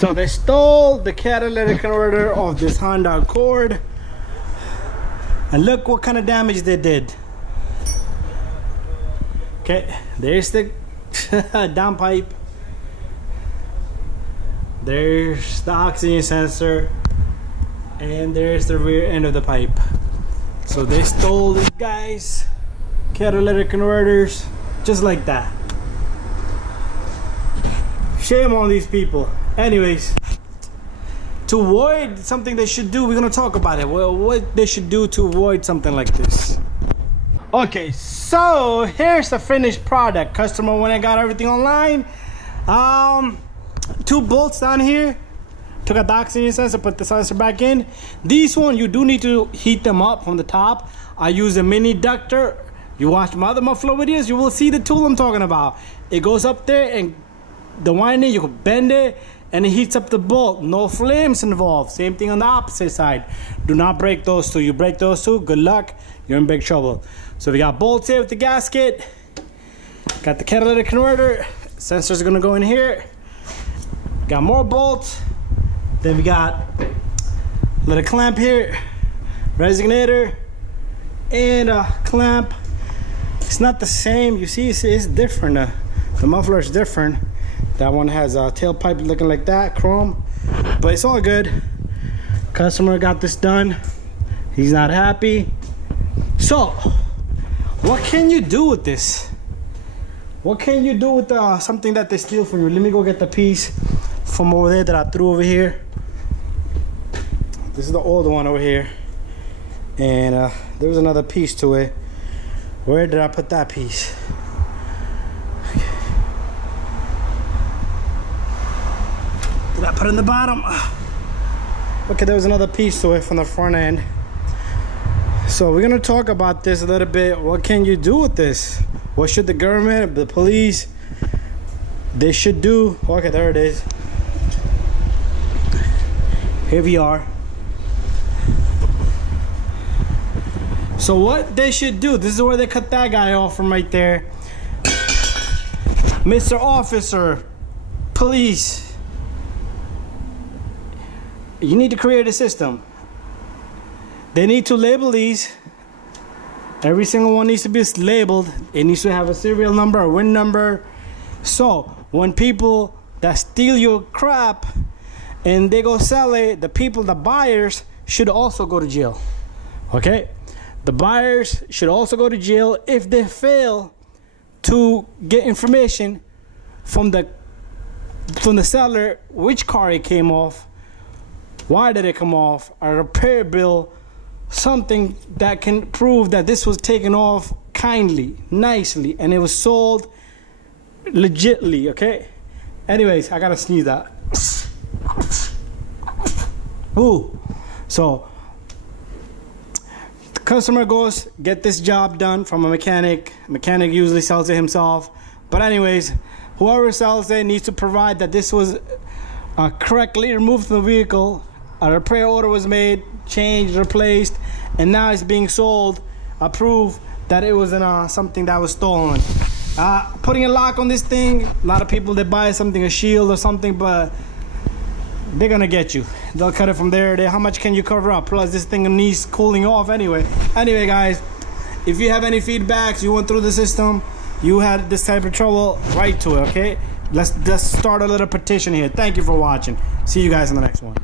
So they stole the catalytic converter of this Honda Accord, and look what kind of damage they did. Okay, there's the downpipe, there's the oxygen sensor, and there's the rear end of the pipe. So they stole these guys' catalytic converters just like that. Shame on these people. Anyways, to avoid something they should do, we're gonna talk about it. Well, what they should do to avoid something like this. Okay, so here's the finished product. Customer went and got everything online. 2 bolts down here. Took out the oxygen sensor, put the sensor back in. These one, you do need to heat them up from the top. I use a mini ductor. You watch my other muffler videos, you will see the tool I'm talking about. It goes up there and the winding, you can bend it and it heats up the bolt. No flames involved. Same thing on the opposite side. Do not break those two. You break those two, good luck, you're in big trouble. So we got bolts here with the gasket. Got the catalytic converter. Sensors are gonna go in here. Got more bolts. Then we got a little clamp here, resonator, and a clamp. It's not the same. You see, it's different. The muffler is different. That one has a tailpipe looking like that, chrome, but it's all good. Customer got this done. He's not happy. So, what can you do with this? What can you do with something that they steal from you? Let me go get the piece from over there that I threw over here. This is the old one over here, and there was another piece to it. Where did I put that piece? Did I put it in the bottom? Okay, there was another piece to it from the front end. So we're gonna talk about this a little bit. What can you do with this? What should the government, the police, they should do? Okay, there it is. Here we are. So what they should do, this is where they cut that guy off from right there. Mr. Officer, police, you need to create a system. They need to label these. Every single one needs to be labeled. It needs to have a serial number, a VIN number. So when people that steal your crap and they go sell it, the people, the buyers, should also go to jail. Okay? The buyers should also go to jail if they fail to get information from the seller, which car it came off, why did it come off, a repair bill, something that can prove that this was taken off kindly, nicely, and it was sold legitly, okay? Anyways, I gotta sneeze that. Ooh. So the customer goes, get this job done from a mechanic. Mechanic usually sells it himself. But anyways, whoever sells it needs to provide that this was correctly removed from the vehicle. A repair order was made, changed, replaced, and now it's being sold. A proof that it was something that was stolen. Putting a lock on this thing, a lot of people that buy something, a shield or something, but they're gonna get you. They'll cut it from there. How much can you cover up? Plus this thing needs cooling off anyway. Anyway guys, if you have any feedbacks, you went through the system, you had this type of trouble, write to it, okay? Let's start a little petition here. Thank you for watching. See you guys in the next one.